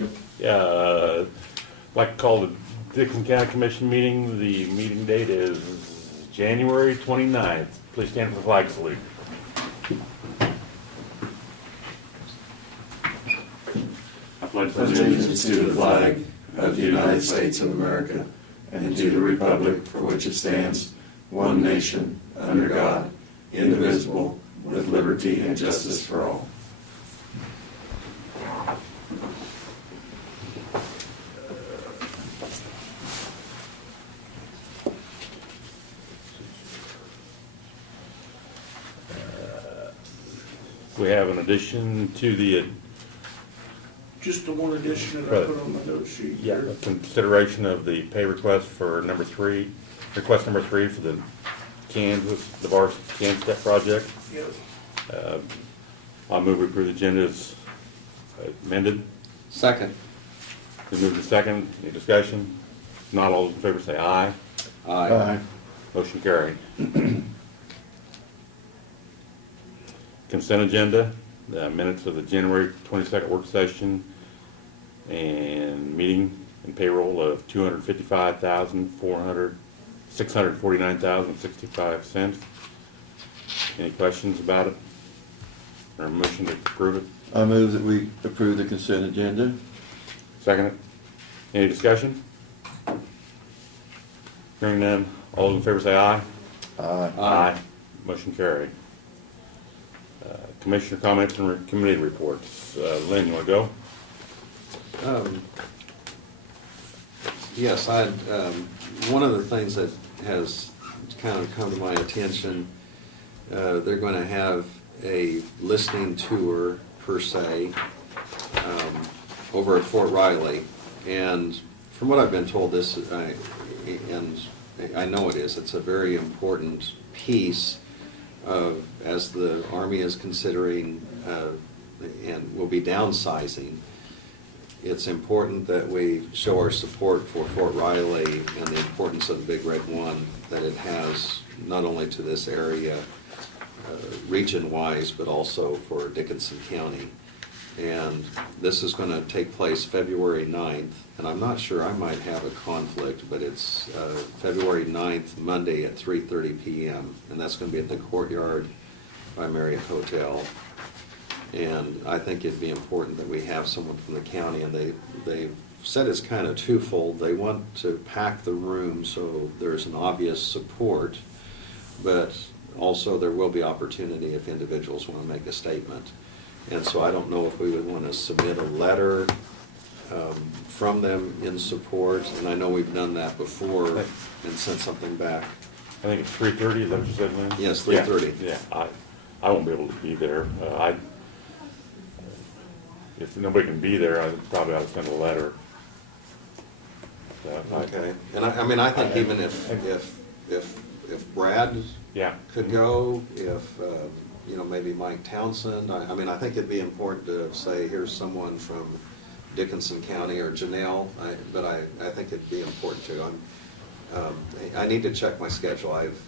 I'd like to call the Dixon County Commission meeting. The meeting date is January 29th. Please stand for the flag salute. I pledge Allegiance to the flag of the United States of America and to the republic for which it stands, one nation, under God, indivisible, with liberty and justice for all. We have an addition to the Just the one addition that I put on my note sheet here. consideration of the pay request for request number three for the Kansas, the Varsity Kansas Step project. Yep. I'll move we approve the agenda as amended. Second. We move to second. Any discussion? If not, all those in favor say aye. Aye. Motion carried. Consent agenda, the minutes of the January 22nd work session and meeting and payroll of $649,065.65. Any questions about it? Or a motion to approve it? I move that we approve the consent agenda. Second it. Any discussion? Hearing none, all those in favor say aye. Aye. Motion carried. Commissioner comments and committee reports. Lynn, you want to go? Yes, one of the things that has kind of come to my attention, they're going to have a listening tour per se over at Fort Riley. And from what I've been told, and I know it's a very important piece of, as the Army is considering and will be downsizing, it's important that we show our support for Fort Riley and the importance of the Big Red One that it has, not only to this area region-wise, but also for Dickinson County. And this is going to take place February 9th, and I'm not sure, I might have a conflict, but it's February 9th, Monday at 3:30 p.m., and that's going to be at the Courtyard by Marriott Hotel. And I think it'd be important that we have someone from the county, and they've said it's kind of twofold. They want to pack the room so there's an obvious support, but also there will be opportunity if individuals want to make a statement. And so I don't know if we would want to submit a letter from them in support, and I know we've done that before and sent something back. I think it's 3:30, is that what you said, Lynn? Yes, 3:30. Yeah, I won't be able to be there. If nobody can be there, I probably ought to send a letter. Okay, and I think even if Brad Yeah. could go, if maybe Mike Townsend, I think it'd be important to say, here's someone from Dickinson County or Janelle, but I think it'd be important to. I need to check my schedule. I've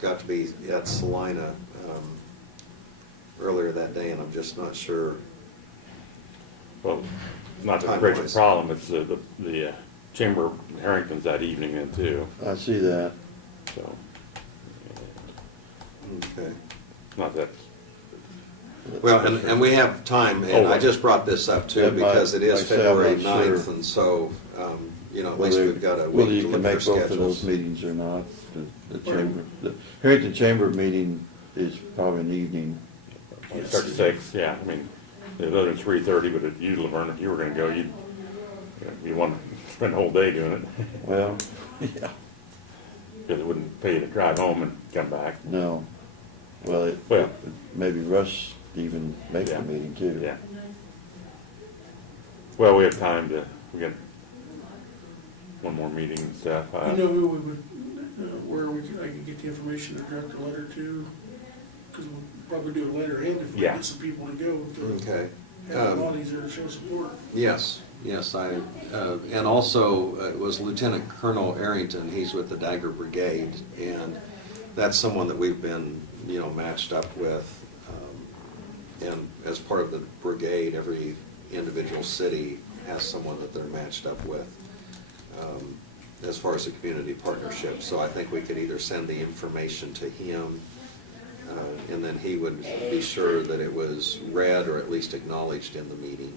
got to be at Salina earlier that day, and I'm just not sure. Well, not to create a problem, it's the Chamber of Harrington's that evening then too, I see that. so, Okay. not that, Well, and we have time, and I just brought this up too, Yeah, because it is like I said, I'm February not 9th, sure and so, at least we've got a Whether week you to can look make for both of those schedules. meetings or not. The chamber, the Harrington Chamber meeting is probably an evening. it starts at 6, yeah, there's other than 3:30, but if you, Laverne, if you were gonna go, you want to spend the whole day doing it. Well, yeah, Because it wouldn't pay you to drive home and come back. no. Well, maybe Russ even make Yeah. the meeting too. Yeah. Well, we have time we got one more meeting and stuff. You know who we would, where I could get the information to direct a letter to? Because we'll probably do a letterhead if we Yeah. get some people to go. Okay. Have a lot easier to show support. Yes, and also it was Lieutenant Colonel Arrington. He's with the Dagger Brigade, and that's someone that we've been, matched up with. And as part of the brigade, every individual city has someone that they're matched up with as far as a community partnership. So I think we could either send the information to him, and then he would be sure that it was read or at least acknowledged in the meeting.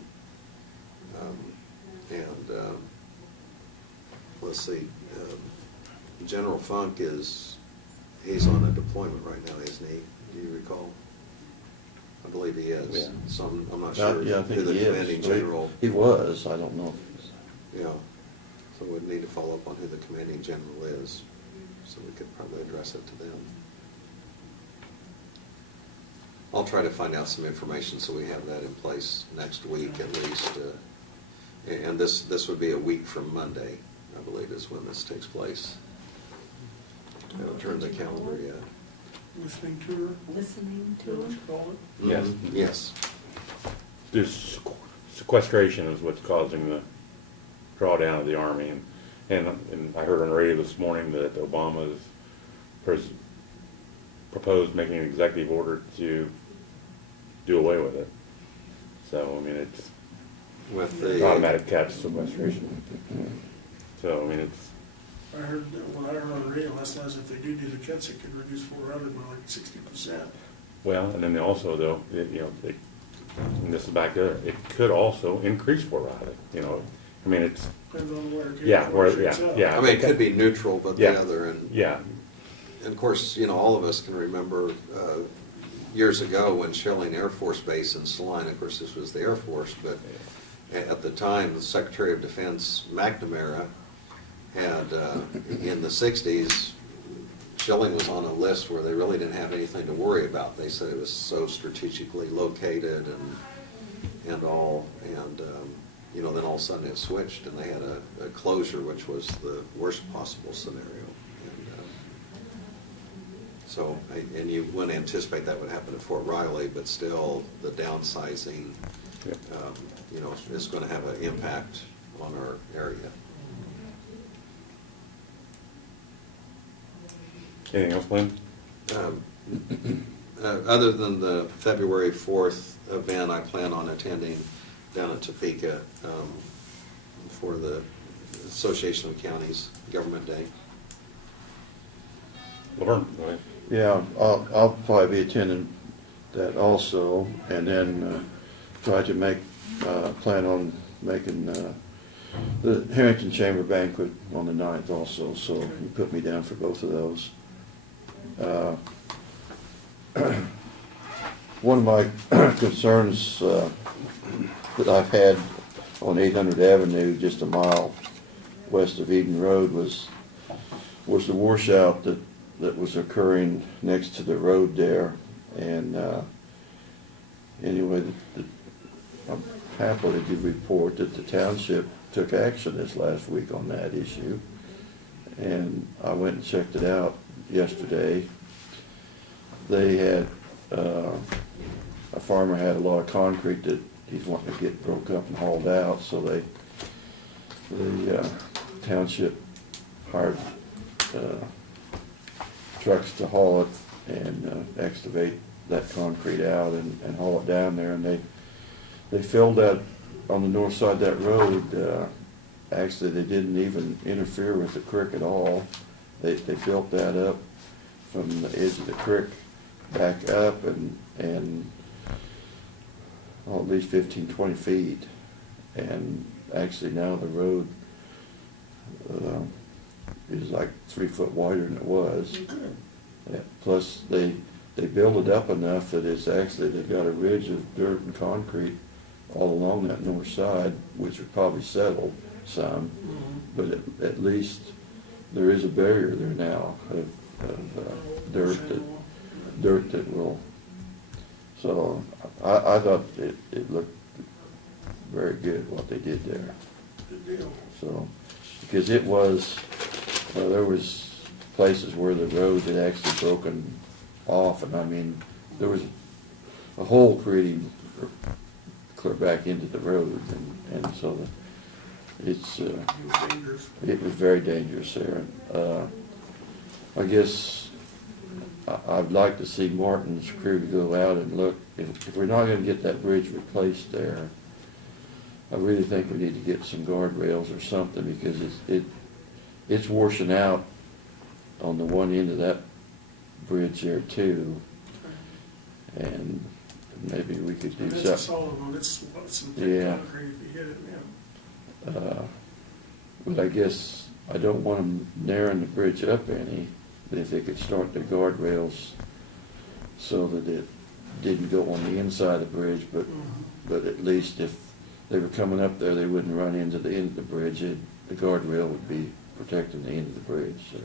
Let's see, General Funk he's on a deployment right now, isn't he? Do you recall? I believe he is. Yeah. So I'm not sure Yeah, I who think the he commanding is. general. He was, I don't know if he's. Yeah, so we'd need to follow up on who the commanding general is, so we could probably address it to them. I'll try to find out some information so we have that in place next week at least. And this would be a week from Monday, I believe is when this takes place. I haven't turned the calendar yet. Listening tour, Listening is that to what you them. call it? Yes. Yes. This sequestration is what's causing the drawdown of the Army. And I heard on the radio this morning that Obama's proposed making an executive order to do away with it. So, I mean, it's With the, automatic catch sequestration. So, I mean, it's, I heard, what I heard on the radio last night is if they do the cuts, it could reduce 400 by like 60%. well, and then also though, and this is back there, it could also increase for ride, I mean, it's, Depends on where it Yeah, where- yeah, shakes out. yeah. I mean, it could be neutral, but the Yeah. other, and yeah, of course, all of us can remember years ago when Schilling Air Force Base in Saline, of course, this was the Air Force, but at the time, the Secretary of Defense McNamara had, in the 60s, Schilling was on a list where they really didn't have anything to worry about. They said it was so strategically located and all, and then all of a sudden it switched and they had a closure, which was the worst possible scenario. And you wouldn't anticipate that would happen at Fort Riley, but still, the downsizing, Yep. is going to have an impact on our area. anything else, Lynn? Other than the February 4th event, I plan on attending down at Topeka for the Association of Counties Government Day. Laverne, go ahead. Yeah, I'll probably be attending that also, and then try to plan on making the Harrington Chamber banquet on the 9th also, so you put me down for both of those. One of my concerns that I've had on 800 Avenue, just a mile west of Eden Road, was the washout that was occurring next to the road there. And anyway, I'm happy to report that the township took action this last week on that issue. And I went and checked it out yesterday. They had, a farmer had a lot of concrete that he's wanting to get broke up and hauled out, so the township hired trucks to haul it and excavate that concrete out and haul it down there. And they filled that on the north side of that road. Actually, they didn't even interfere with the creek at all. They filled that up from the edge of the creek back up and at least 15, 20 feet. And actually now the road is like 3 foot wider than it was. Yeah, plus they build it up enough that they've got a ridge of dirt and concrete all along that north side, which would probably settle some, but at least there is a barrier there now of dirt that will. So I thought it looked very good what they did there. Good deal. So, because there was places where the road had actually broken off, and I mean, there was a hole creating clear back into the road, and so it's, It was dangerous. it was very dangerous there. I guess I'd like to see Martin's crew go out and look, if we're not gonna get that bridge replaced there, I really think we need to get some guardrails or something, because it's washing out on the one end of that bridge there too. And maybe we could do That's a something. solid one, it's some thick Yeah. concrete if you hit it, yeah. But I guess I don't want them narrowing the bridge up any, but if they could start the guardrails so that it didn't go on the inside of the bridge, but at least if they were coming up there, they wouldn't run into the end of the bridge. The guardrail would be protecting the end of the bridge. So.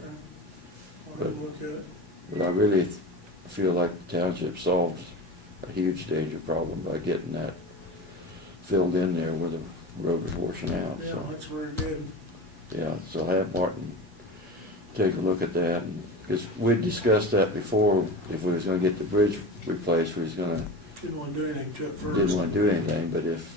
I'll have a look at it. But I really feel like the township solves a huge danger problem by getting that filled in there where the road is washing out. Yeah, So, that's very good. yeah, so have Martin take a look at that, because we discussed that before, if we was gonna get the bridge replaced, we was gonna, Didn't want to do anything to it first. didn't wanna do anything, but if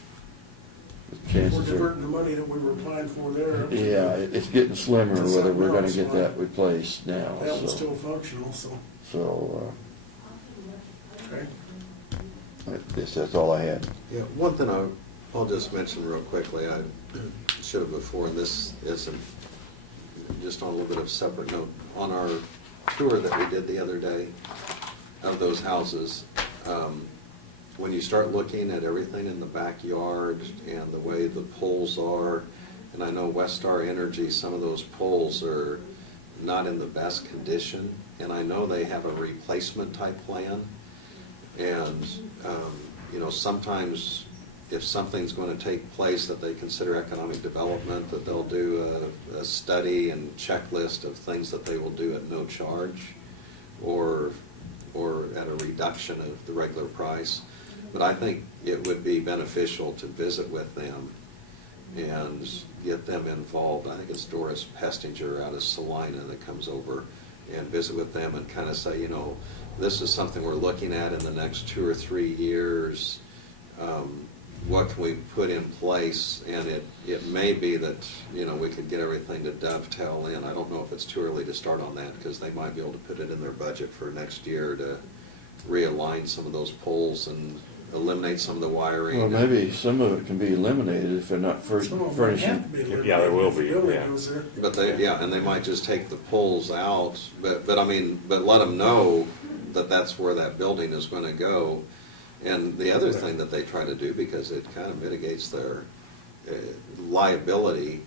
the We're chances are, diverting the money that we were applying for there. yeah, it's getting slimmer To whether we're gonna something get else, that replaced now, That one's so, still functional, so, okay. I guess that's all I had. Yeah, one thing I'll just mention real quickly, I should have before, and this isn't, just on a little bit of separate note, on our tour that we did the other day of those houses, when you start looking at everything in the backyard and the way the poles are, and I know West Star Energy, some of those poles are not in the best condition, and I know they have a replacement type plan. And, you know, sometimes if something's going to take place that they consider economic development, that they'll do a study and checklist of things that they will do at no charge or at a reduction of the regular price. But I think it would be beneficial to visit with them and get them involved. I think it's Doris Pestinger out of Salina that comes over and visit with them and kind of say, you know, this is something we're looking at in the next 2 or 3 years. What can we put in place? And it may be that, you know, we could get everything to dovetail in. I don't know if it's too early to start on that, because they might be able to put it in their budget for next year to realign some of those poles and eliminate some of the wiring. Well, maybe some of it can be eliminated if they're not Some of them have to furnishing. be eliminated Yeah, there will if the be, building yeah. goes there. But they, yeah, and they might just take the poles out, but I mean, but let them know that that's where that building is gonna go. And the other thing that they try to do, because it kind of mitigates their liability,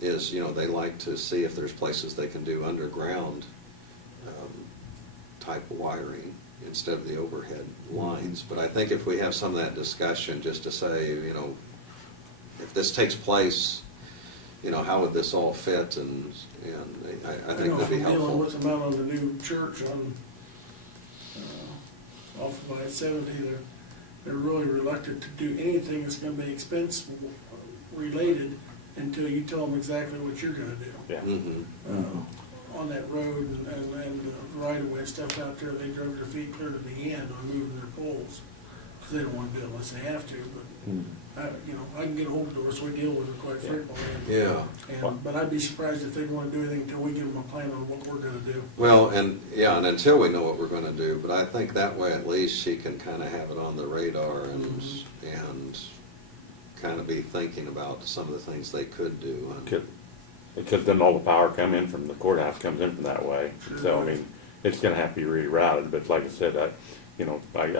is, you know, they like to see if there's places they can do underground type of wiring instead of the overhead lines. But I think if we have some of that discussion, just to say, you know, if this takes place, you know, how would this all fit, and I think that'd be I know helpful. from dealing with them out on the new church on, off of I-70, they're really reluctant to do anything that's gonna be expense related until you tell them exactly what you're gonna do. Yeah. Mhm. On that road and right of way and stuff out there, they drove their feet clear to the end on moving their poles. Cause they don't wanna do it unless they have to, but, Hmm. you know, I can get hold of Doris, we deal with her quite Yeah. frequently. Yeah. But I'd be surprised if they wanna do anything until we give them a plan on what we're gonna do. Well, and, yeah, and until we know what we're gonna do, but I think that way at least she can kind of have it on the radar and kind of be thinking about some of the things they could do. Because then all the power come in from the courthouse comes in from that way. So, I mean, it's gonna have to be rerouted, but like I said, I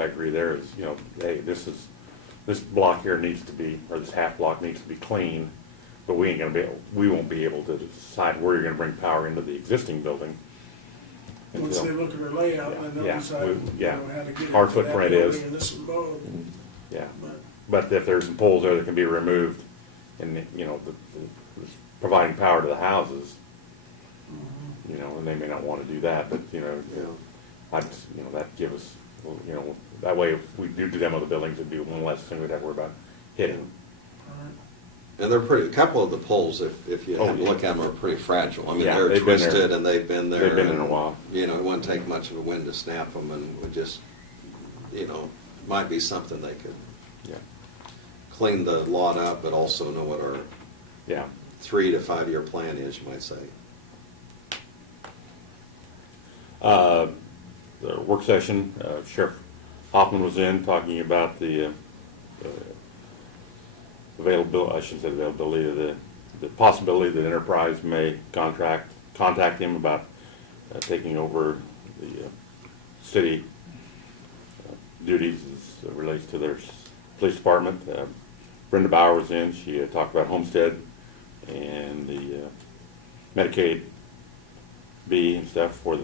agree there is, you know, hey, this block here needs to be, or this half block needs to be clean, but we won't be able to decide where you're gonna bring power into the existing building. Once they look at our layout, then they'll Yeah, decide, you yeah. know, how to get it. Our to that footprint building is- And this and both, Yeah, but, but if there's some poles there that can be removed and, you know, providing power to the houses, you know, and they may not wanna do that, but, you know, that'd give us, you know, that way if we do demo the buildings, it'd be one less thing we'd have to worry about hitting. And they're pretty, a couple of the poles, if you Oh, have to yeah. look at them, are pretty fragile. I mean, Yeah, they're they've been there. twisted and they've been there. They've been in a and, while. You know, it wouldn't take much of a wind to snap them, and would just, you know, might be something they could Yeah, clean the lot up, but also know what our yeah. 3 to 5 year plan is, you might say. The work session, Sheriff Hoffman was in talking about the availability, I shouldn't say availability, the possibility that Enterprise may contact him about taking over the city duties as it relates to their police department. Brenda Bauer was in. She talked about Homestead and the Medicaid B and stuff for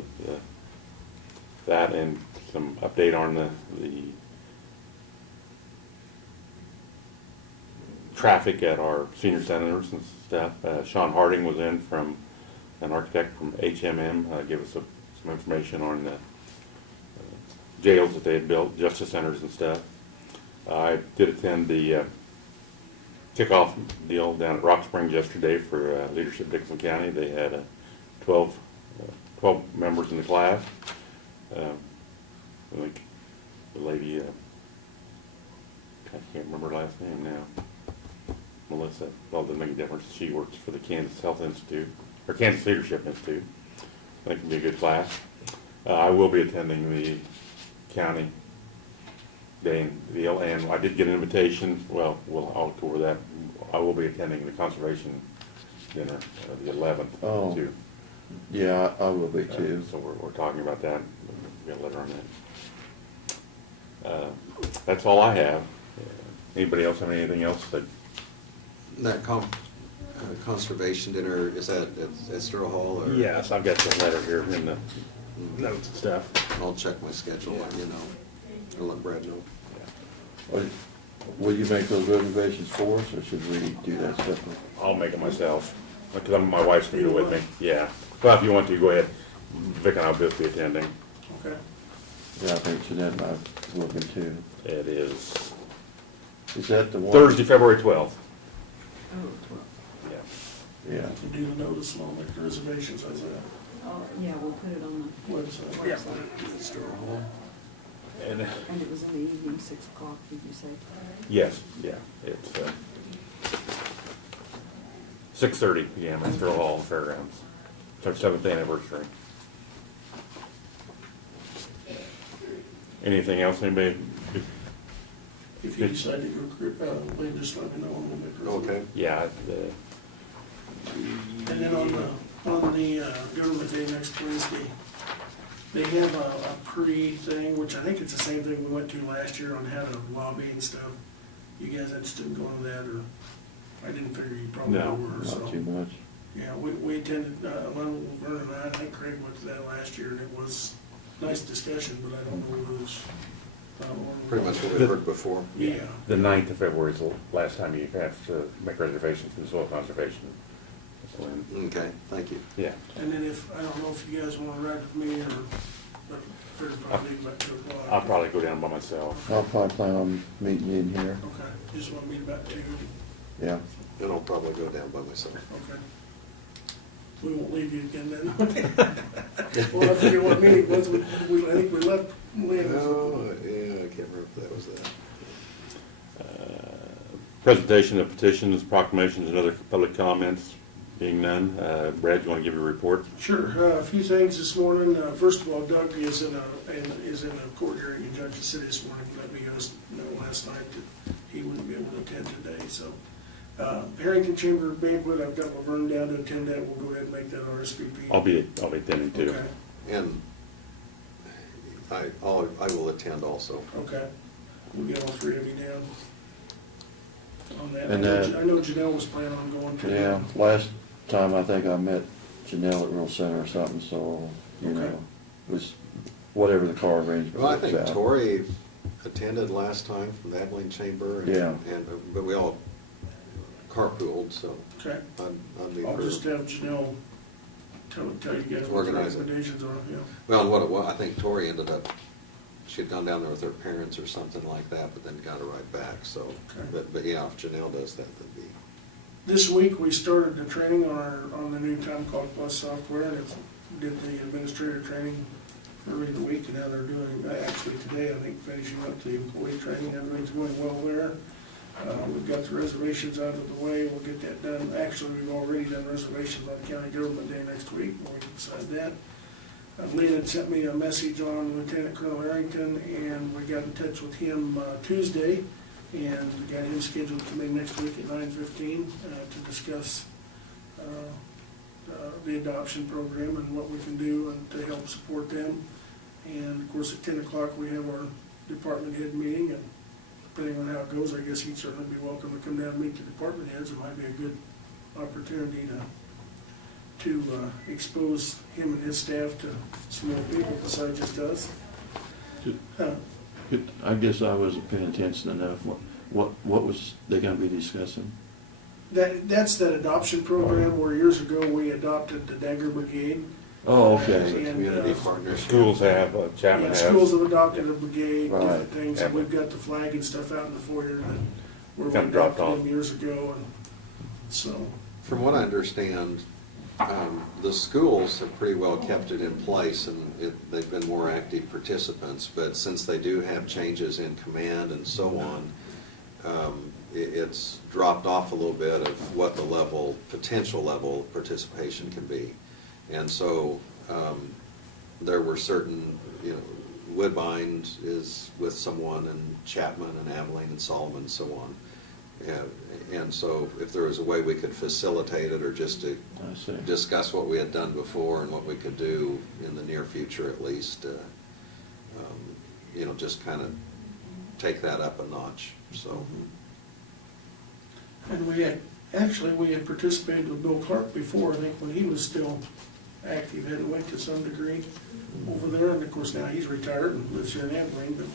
that, and some update on the traffic at our senior centers and stuff. Sean Harding was in from an architect from HMM, gave us some information on the jails that they had built, justice centers and stuff. I did attend the kickoff deal down at Rock Springs yesterday for Leadership Dickinson County. They had 12 members in the class. I think the lady, I can't remember her last name now, Melissa, well, it doesn't make a difference. She works for the Kansas Health Institute, or Kansas Leadership Institute. I think it'll be a good class. I will be attending the county day deal, and I did get an invitation. Well, I'll go over that. I will be attending the conservation dinner, the 11th, Oh. too. Yeah, I will be too. So we're talking about that. We got a letter on that. That's all I have. Anybody else have anything else that? That conservation dinner, is that at Sterl Hall? Or? Yes, I've got the letter here in the notes and stuff. I'll check my schedule, and I'll let Brad know. Will you make those reservations for us, or should we do that separately? I'll make it myself, because my wife's gonna go with me. Yeah. Well, if you want to, go ahead. Vic and I'll both be attending. Okay. Yeah, I think Jeanette and I are looking too. It is Is that the one? Thursday, February 12th. Oh, Yeah. Yeah. You do the notice and I'll make the reservations, how's that? oh, yeah, we'll put it on the Website. Yeah. website. Sterl Hall. And, And it was in the evening, 6 o'clock, did you say? yes, yeah, it's 6:30 p.m. at Sterl Hall Fairgrounds. It's our 7th anniversary. Anything else, anybody? If you decide to go, Lee, just let me know and we'll make the reservations. Okay. Yeah, And then on the government day next Wednesday, they have a pre-thing, which I think it's the same thing we went to last year on how to lobby and stuff. You guys interested in going to that, or I didn't figure you probably No, were, so. Not too much. Yeah, we attended, Vernon and I think Craig went to that last year, and it was nice discussion, but I don't know who was. Pretty much what we heard before. Yeah. the 9th of February is the last time you have to make reservations for the soil conservation. Okay, thank you. Yeah. And then if, I don't know if you guys wanna ride with me, or, but figured probably leave about 2 o'clock. I'll probably go down by myself. I'll probably plan on meeting you in here. Okay, just wanna meet about 2, Yeah. And I'll probably go down by myself. okay. We won't leave you again then. Well, I forget what meeting it was, I think we left Lynn. Oh, yeah, I can't remember if that was that. Presentation of petitions, proclamations, and other public comments. Being none, Brad, you want to give a report? Sure, a few things this morning. First of all, Doug is in a court hearing in Junction City this morning. Let me know last night that he wouldn't be able to attend today, so. Harrington Chamber Banquet, I've got Laverne down to attend that. We'll go ahead and make that RSVP. I'll be attending too. Okay, And I will attend also. okay. We'll get all 3 of you down on that. And, I know Janelle was planning on going to. Yeah, last time I think I met Janelle at Rural Center or something, so, you Okay. know, it was whatever the car arrangement Well, I works think out. Tori attended last time from the Abilene Chamber. and- Yeah. But we all carpooled, so Okay, I'd be I'll for. just have Janelle tell you guys what the Organize it. recommendations are, yeah. Well, what it was, I think Tori ended up, she had gone down there with her parents or something like that, but then got a ride back, so. Okay. But yeah, if Janelle does that, that'd be. This week, we started the training on the new Time Clock Plus software, and did the administrator training early in the week, and now they're doing, actually today, I think, finishing up the employee training. Everything's going well there. We've got the reservations out of the way. We'll get that done. Actually, we've already done reservations on County Government Day next week. We can decide that. Lee had sent me a message on Lieutenant Colonel Arrington, and we got in touch with him Tuesday. And we got him scheduled to come in next week at 9:15 to discuss the adoption program and what we can do and to help support them. And of course, at 10 o'clock, we have our department head meeting, and depending on how it goes, I guess he'd certainly be welcome to come down and meet the department heads. It might be a good opportunity to expose him and his staff to some more people besides just us. I guess I wasn't paying attention enough. What was they gonna be discussing? That's that adoption program where years ago we adopted the Dagger Brigade. Oh, It's a okay. community partnership. Schools have, Chapman Yeah, has. schools have adopted a brigade, Right. different things, and we've got the flag and stuff out in the foyer that where we Kinda dropped adopted off. them years ago, and so. From what I understand, the schools have pretty well kept it in place, and they've been more active participants, but since they do have changes in command and so on, it's dropped off a little bit of what the potential level of participation can be. And so, there were certain, Woodbine is with someone, and Chapman and Abilene and Solomon and so on. And so if there was a way we could facilitate it, or just to I see. discuss what we had done before and what we could do in the near future at least, just kind of take that up a notch, so. And we had participated with Bill Clark before, I think, when he was still active, hadn't we, to some degree over there, and of course now he's retired and lives here in Abilene, but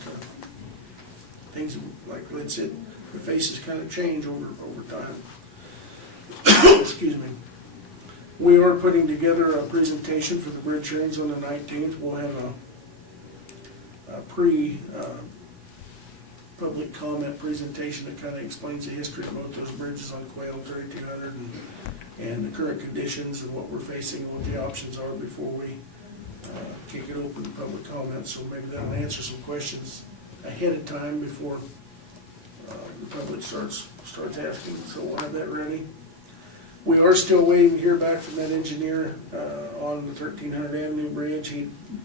things, like Lynn said, the faces kind of change over time. Excuse me. We are putting together a presentation for the bridge hearings on the 19th. We'll have a public comment presentation that kind of explains the history of both those bridges on Quail 3200 and the current conditions and what we're facing and what the options are before we kick it open to public comments. So maybe that'll answer some questions ahead of time before the public starts asking. So we'll have that ready. We are still waiting to hear back from that engineer on the 1300 Avenue Bridge.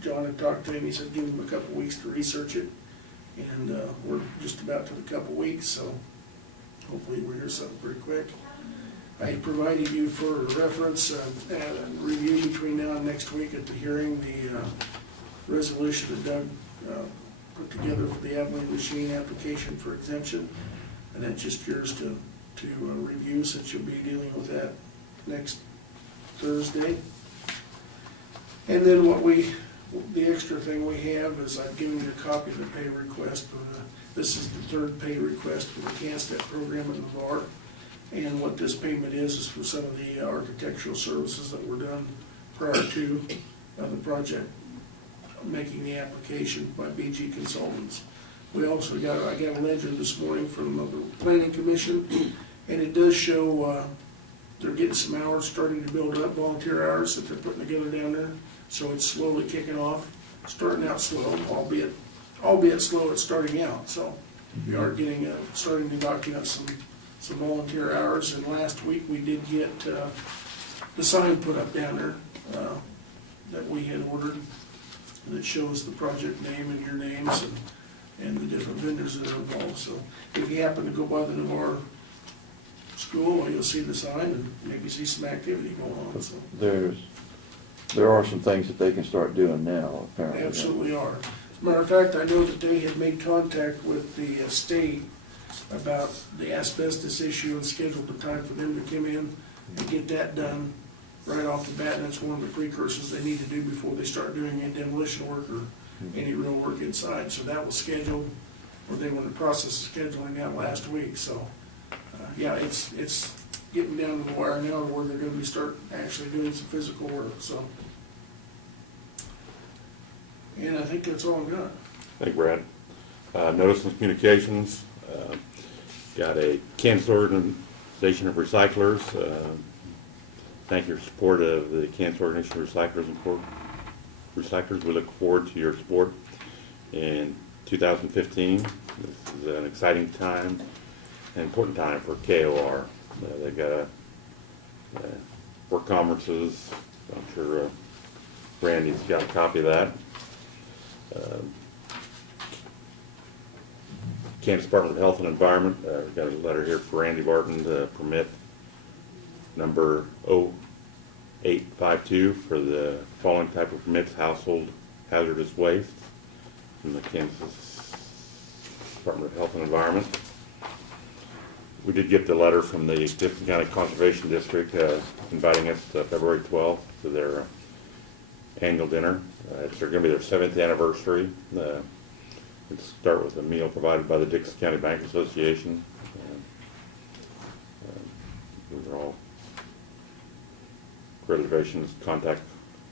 John had talked to him. He said give him a couple weeks to research it. And we're just about to the couple weeks, so hopefully we'll hear something pretty quick. I provided you for reference and review between now and next week at the hearing, the resolution that Doug put together for the Abilene machine application for exemption. And that's just yours to review, since you'll be dealing with that next Thursday. And then the extra thing we have is I've given you a copy of the pay request this is the third pay request for the CANSTEP program in Navarre. And what this payment is for some of the architectural services that were done prior to the project making the application by BG Consultants. We also I got a ledger this morning from the Planning Commission, and it does show they're getting some hours starting to build up, volunteer hours that they're putting together down there. So it's slowly kicking off, starting out slow, albeit slow at starting out. So we are getting starting to document some volunteer hours. And last week we did get the sign put up down there that we had ordered that shows the project name and your names and the different vendors that are involved. So if you happen to go by the Navarre School, you'll see the sign and maybe see some activity going on. So. There are some things that they can start doing now, apparently. They absolutely are. As a matter of fact, I know that they had made contact with the state about the asbestos issue and scheduled a time for them to come in and get that done right off the bat. And that's one of the precursors they need to do before they start doing any demolition work or any real work inside. So that was scheduled, or they were in the process of scheduling that last week. So, yeah, it's getting down to the wire now where they're going to start actually doing some physical work. So. And I think that's all I've got. Thank you, Brad. Notice and communications, got a Kansas Organization of Recyclers. Thank you for support of the Kansas Organization of Recyclers. We look forward to your support in 2015. This is an exciting time, an important time for KOR. They've got work conferences. I'm sure Randy's got a copy of that. Kansas Department of Health and Environment, we've got a letter here for Randy Barton to permit number 0852 for the following type of permits: household hazardous waste from the Kansas Department of Health and Environment. We did get the letter from the Gibson County Conservation District inviting us to February 12th to their annual dinner. It's going to be their 7th anniversary. We'll start with a meal provided by the Dixon County Bank Association. These are all reservations. Contact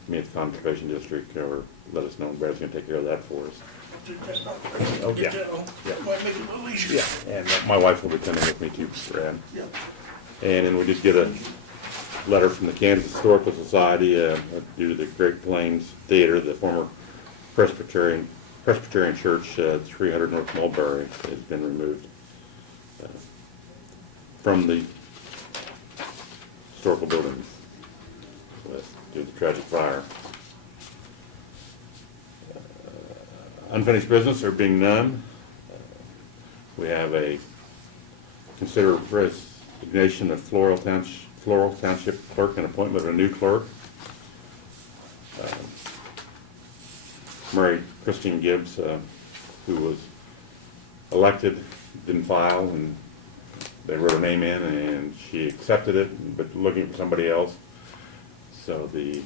me at the Conservation District or let us know. Brad's going to take care of that for us. Oh, yeah. Yeah. Might make it a little easier. Yeah, and my wife will be coming with me too, Brad. Yeah. And then we did get a letter from the Kansas Historical Society due to the Great Plains Theater, the former Presbyterian Church, 300 North Mulberry, has been removed from the historical buildings due to the tragic fire. Unfinished business, there being none. We have a consider resignation of Floral Township clerk and appointment of a new clerk. Mary Christine Gibbs, who was elected, didn't file, and they wrote her name in, and she accepted it, but looking for somebody else. So the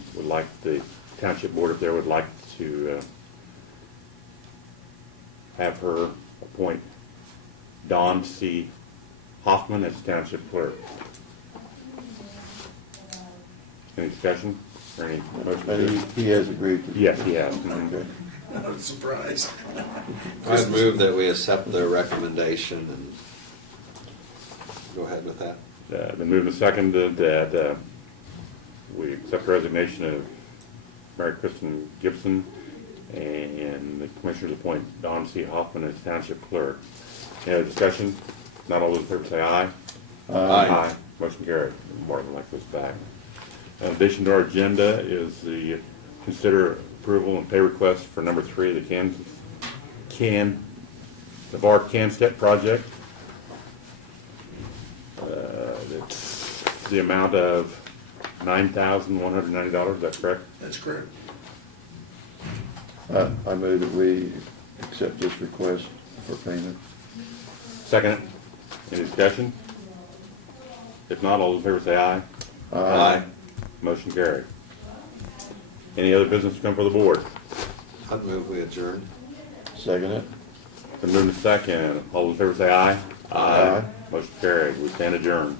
township board up there would like to have her appoint Don C. Hoffman as township clerk. Any discussion or any motion? And he has agreed to. Yes, he has. Mhm. Okay. Not a surprise. I'd move that we accept the recommendation and go ahead with that. Been moved and seconded that we accept resignation of Mary Kristen Gibson and the commissioners appoint Don C. Hoffman as township clerk. Any other discussion? Not all those in favor say aye. Aye. Motion carried. Martin like this back. In addition to our agenda is the consider approval and pay request for number 3 of the Navarre Canstep project. It's the amount of $9,190. Is that correct? That's correct. I move that we accept this request for payment. Second it. Any discussion? If not, all those in favor say aye. Aye. Motion carried. Any other business to come for the board? I'd move we adjourn. Second it. Been moved to second. All those in favor say aye. Aye. Motion carried. We stand adjourned.